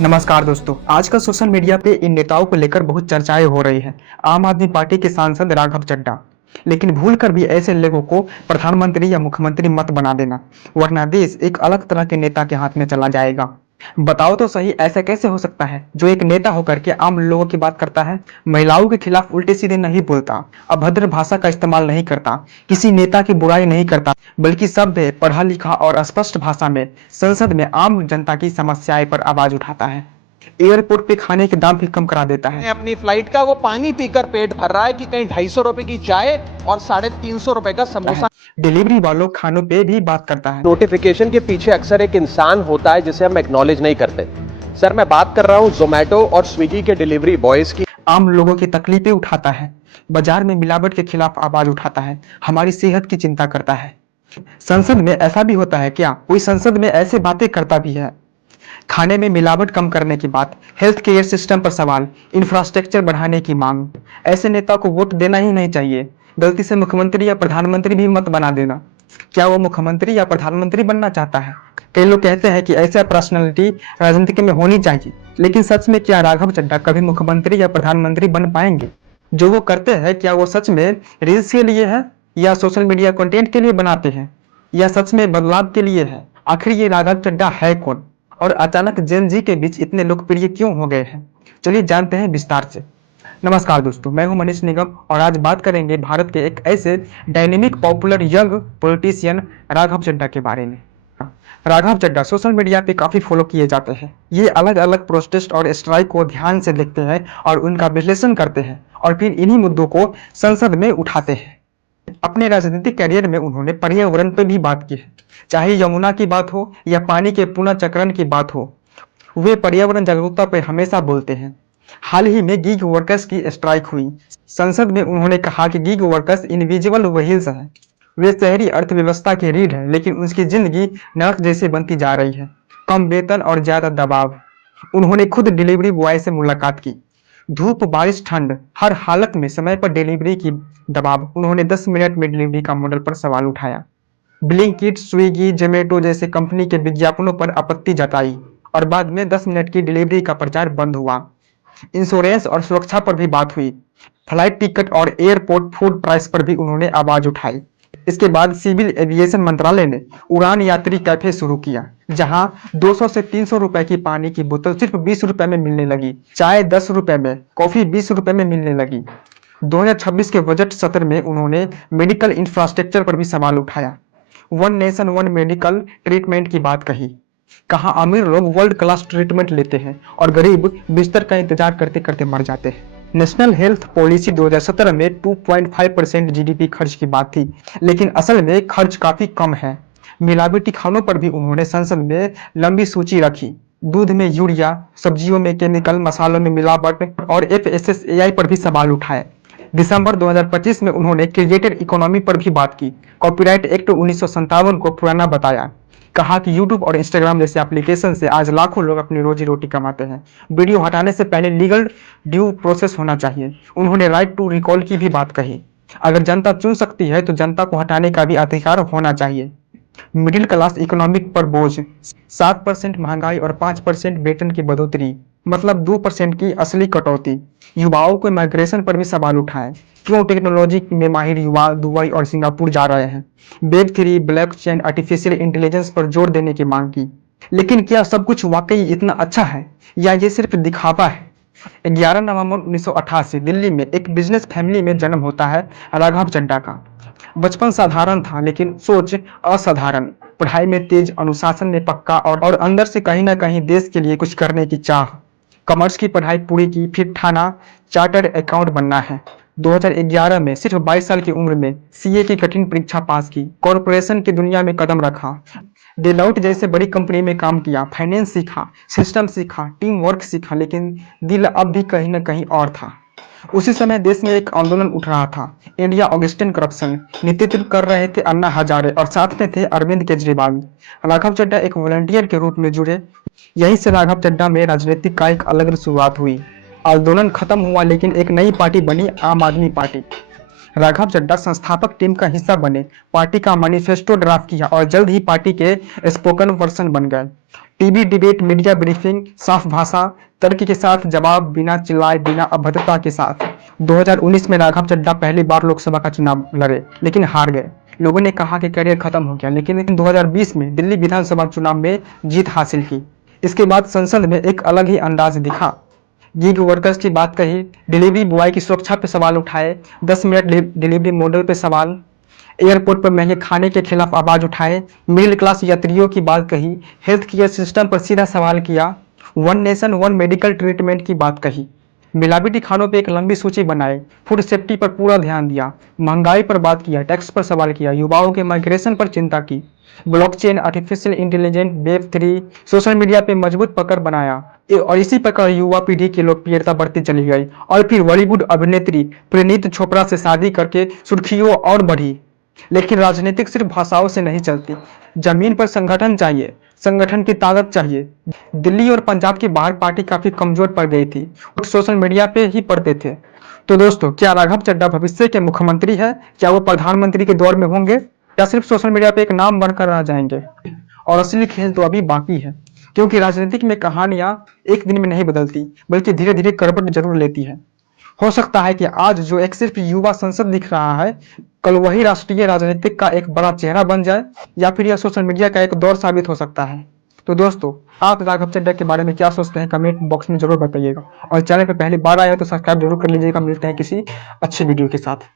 नमस्कार दोस्तों। आजकल सोशल मीडिया पे इन नेताओं को लेकर बहुत चर्चाएं हो रही हैं। आम आदमी पार्टी के सांसद राघव चड्ढा, लेकिन भूल कर भी ऐसे लोगों को प्रधानमंत्री या मुख्यमंत्री मत बना देना, वरना देश एक अलग तरह के नेता के हाथ में चला जाएगा। बताओ तो सही, ऐसा कैसे हो सकता है जो एक नेता होकर के आम लोगों की बात करता है, महिलाओं के खिलाफ उल्टे सीधे नहीं बोलता, अभद्र भाषा का इस्तेमाल नहीं करता, किसी नेता की बुराई नहीं करता, बल्कि सभ्य, पढ़ा लिखा और स्पष्ट भाषा में संसद में आम जनता की समस्याएं पर आवाज उठाता है, एयरपोर्ट पे खाने के दाम भी कम करा देता है। अपनी फ्लाइट का वो पानी पीकर पेट भर रहा है कि कहीं 250 रुपए की चाय और 350 रुपए का समोसा। डिलीवरी वालों खानों पे भी बात करता है। नोटिफिकेशन के पीछे अक्सर एक इंसान होता है जिसे हम एक्नॉलेज नहीं करते। सर, मैं बात कर रहा हूं जोमेटो और स्विगी के डिलीवरी बॉयज की। आम लोगों की तकलीफें उठाता है, बाजार में मिलावट के खिलाफ आवाज उठाता है, हमारी सेहत की चिंता करता है। संसद में ऐसा भी होता है क्या? कोई संसद में ऐसे बातें करता भी है? खाने में मिलावट कम करने की बात, हेल्थ केयर सिस्टम पर सवाल, इंफ्रास्ट्रक्चर बढ़ाने की मांग। ऐसे नेता को वोट देना ही नहीं चाहिए। गलती से मुख्यमंत्री या प्रधानमंत्री भी मत बना देना। क्या वो मुख्यमंत्री या प्रधानमंत्री बनना चाहता है? कई लोग कहते हैं कि ऐसा पर्सनैलिटी राजनीति में होनी चाहिए, लेकिन सच में क्या राघव चड्ढा कभी मुख्यमंत्री या प्रधानमंत्री बन पाएंगे? जो वो करते हैं, क्या वो सच में रील्स के लिए है, या सोशल मीडिया कंटेंट के लिए बनाते हैं, या सच में बदलाव के लिए है? आखिर ये राघव चड्ढा है कौन, और अचानक जेन जी के बीच इतने लोकप्रिय क्यों हो गए हैं? चलिए जानते हैं विस्तार से। नमस्कार दोस्तों, मैं हूं मनीष निगम और आज बात करेंगे भारत के एक ऐसे dynamic popular young politician Raghav Chadha के बारे में। राघव चड्ढा सोशल मीडिया पे काफी फॉलो किए जाते हैं। ये अलग अलग प्रोटेस्ट और स्ट्राइक को ध्यान से देखते हैं और उनका विश्लेषण करते हैं और फिर इन्हीं मुद्दों को संसद में उठाते हैं। अपने राजनीतिक करियर में उन्होंने पर्यावरण पर भी बात की है, चाहे यमुना की बात हो या पानी के पुनर्चक्रण की बात हो। वे पर्यावरण जागरूकता पर हमेशा बोलते हैं। हाल ही में गीग वर्कर्स की स्ट्राइक हुई। संसद में उन्होंने कहा कि गीग वर्कर्स इनविजिबल व्हील्स हैं। वे शहरी अर्थव्यवस्था की रीढ़ है, लेकिन उसकी जिंदगी नरक जैसे बनती जा रही है। कम वेतन और ज्यादा दबाव। उन्होंने खुद डिलीवरी बॉय से मुलाकात की। धूप, बारिश, ठंड, हर हालत में समय पर डिलीवरी की दबाव। उन्होंने 10 मिनट में डिलीवरी का मॉडल पर सवाल उठाया। ब्लिंकिट, स्विगी, जोमेटो जैसे कंपनी के विज्ञापनों पर आपत्ति जताई और बाद में 10 मिनट की डिलीवरी का प्रचार बंद हुआ। इंश्योरेंस और सुरक्षा पर भी बात हुई। फ्लाइट टिकट और एयरपोर्ट फूड प्राइस पर भी उन्होंने आवाज उठाई। इसके बाद सिविल एविएशन मंत्रालय ने उड़ान यात्री कैफे शुरू किया, जहां 200 से 300 रुपए की पानी की बोतल सिर्फ 20 रुपए में मिलने लगी, चाय 10 रुपए में, कॉफी 20 रुपए में मिलने लगी। 2026 के बजट सत्र में उन्होंने मेडिकल इंफ्रास्ट्रक्चर पर भी सवाल उठाया। One nation one medical treatment की बात कही। कहा अमीर लोग वर्ल्ड क्लास ट्रीटमेंट लेते हैं और गरीब बिस्तर का इंतजार करते करते मर जाते हैं। नेशनल हेल्थ पॉलिसी 2017 में 2.5% जीडीपी खर्च की बात थी, लेकिन असल में खर्च काफी कम है। मिलावटी खानों पर भी उन्होंने संसद में लंबी सूची रखी। दूध में यूरिया, सब्जियों में केमिकल, मसालों में मिलावट और एफएसएसएआई पर भी सवाल उठाए। दिसंबर 2025 में उन्होंने क्रिएटर इकोनॉमी पर भी बात की। कॉपीराइट एक्ट 1957 को पुराना बताया। कहा कि यूट्यूब और इंस्टाग्राम जैसे एप्लीकेशन से आज लाखों लोग अपनी रोजी रोटी कमाते हैं। वीडियो हटाने से पहले लीगल ड्यू प्रोसेस होना चाहिए। उन्होंने राइट टू रिकॉल की भी बात कही। अगर जनता चुन सकती है तो जनता को हटाने का भी अधिकार होना चाहिए। मिडिल क्लास इकोनॉमिक पर बोझ, 7% महंगाई और 5% वेतन की बढ़ोतरी, मतलब 2% की असली कटौती। युवाओं को माइग्रेशन पर भी सवाल उठाए। क्यों टेक्नोलॉजी में माहिर युवा दुबई और सिंगापुर जा रहे हैं? वेब3, ब्लॉकचेन, आर्टिफिशियल इंटेलिजेंस पर जोर देने की मांग की। लेकिन क्या सब कुछ वाकई इतना अच्छा है या ये सिर्फ दिखावा है? 11 नवंबर 1988 दिल्ली में एक बिजनेस फैमिली में जन्म होता है राघव चड्ढा का। बचपन साधारण था, लेकिन सोच असाधारण। पढ़ाई में तेज, अनुशासन में पक्का और अंदर से कहीं ना कहीं देश के लिए कुछ करने की चाह। कॉमर्स की पढ़ाई पूरी की, फिर ठाना चार्टर्ड अकाउंट बनना है। 2011 में सिर्फ 22 साल की उम्र में सीए की कठिन परीक्षा पास की। कॉरपोरेशन की दुनिया में कदम रखा। डेलॉइट जैसे बड़ी कंपनी में काम किया। फाइनेंस सीखा, सिस्टम सीखा, टीम वर्क सीखा, लेकिन दिल अब भी कहीं ना कहीं और था। उसी समय देश में एक आंदोलन उठ रहा था, इंडिया अगेंस्ट करप्शन। नेतृत्व कर रहे थे अन्ना हजारे और साथ में थे अरविंद केजरीवाल। राघव चड्ढा एक वॉलंटियर के रूप में जुड़े। यहीं से राघव चड्ढा में राजनीतिक का एक अलग शुरुआत हुई। आंदोलन खत्म हुआ, लेकिन एक नई पार्टी बनी, आम आदमी पार्टी। राघव चड्ढा संस्थापक टीम का हिस्सा बने, पार्टी का मैनिफेस्टो ड्राफ्ट किया और जल्द ही पार्टी के स्पोकन पर्सन बन गए। टीवी डिबेट, मीडिया ब्रीफिंग, साफ भाषा, तर्क के साथ जवाब, बिना चिल्लाए, बिना अभद्रता के साथ। 2019 में राघव चड्ढा पहली बार लोकसभा का चुनाव लड़े, लेकिन हार गए। लोगों ने कहा कि करियर खत्म हो गया, लेकिन 2020 में दिल्ली विधानसभा चुनाव में जीत हासिल की। इसके बाद संसद में एक अलग ही अंदाज दिखा। गिग वर्कर्स की बात कही, डिलीवरी बॉय की सुरक्षा पे सवाल उठाए, 10 मिनट डिलीवरी मॉडल पे सवाल, एयरपोर्ट पर महंगे खाने के खिलाफ आवाज उठाए, मिडिल क्लास यात्रियों की बात कही, हेल्थ केयर सिस्टम पर सीधा सवाल किया, one nation one medical treatment की बात कही, मिलावटी खानों पे एक लंबी सूची बनाए, फूड सेफ्टी पर पूरा ध्यान दिया, महंगाई पर बात किया, टैक्स पर सवाल किया, युवाओं के माइग्रेशन पर चिंता की, blockchain, artificial intelligence, web 3, social media पे मजबूत पकड़ बनाया। और इसी प्रकार युवा पीढ़ी की लोकप्रियता बढ़ती चली गई और फिर बॉलीवुड अभिनेत्री परिणीत चोपड़ा से शादी करके सुर्खियों और बढ़ी। लेकिन राजनीतिक सिर्फ भाषाओं से नहीं चलती, जमीन पर संगठन चाहिए, संगठन की ताकत चाहिए। दिल्ली और पंजाब की बाहर पार्टी काफी कमजोर पड़ गई थी और सोशल मीडिया पे ही पड़ते थे। तो दोस्तों, क्या राघव चड्ढा भविष्य के मुख्यमंत्री है? क्या वो प्रधानमंत्री के दौर में होंगे या सिर्फ सोशल मीडिया पे एक नाम बनकर रह जाएंगे? और असली खेल तो अभी बाकी है, क्योंकि राजनीतिक में कहानियां एक दिन में नहीं बदलती, बल्कि धीरे धीरे करवट जरूर लेती है। हो सकता है कि आज जो एक सिर्फ युवा संसद दिख रहा है, कल वही राष्ट्रीय राजनीतिक का एक बड़ा चेहरा बन जाए, या फिर यह सोशल मीडिया का एक दौर साबित हो सकता है। तो दोस्तों, आप राघव चड्ढा के बारे में क्या सोचते हैं, कमेंट बॉक्स में जरूर बताइएगा। और चैनल पर पहली बार आए हो तो सब्सक्राइब जरूर कर लीजिएगा। मिलते हैं किसी अच्छे वीडियो के साथ।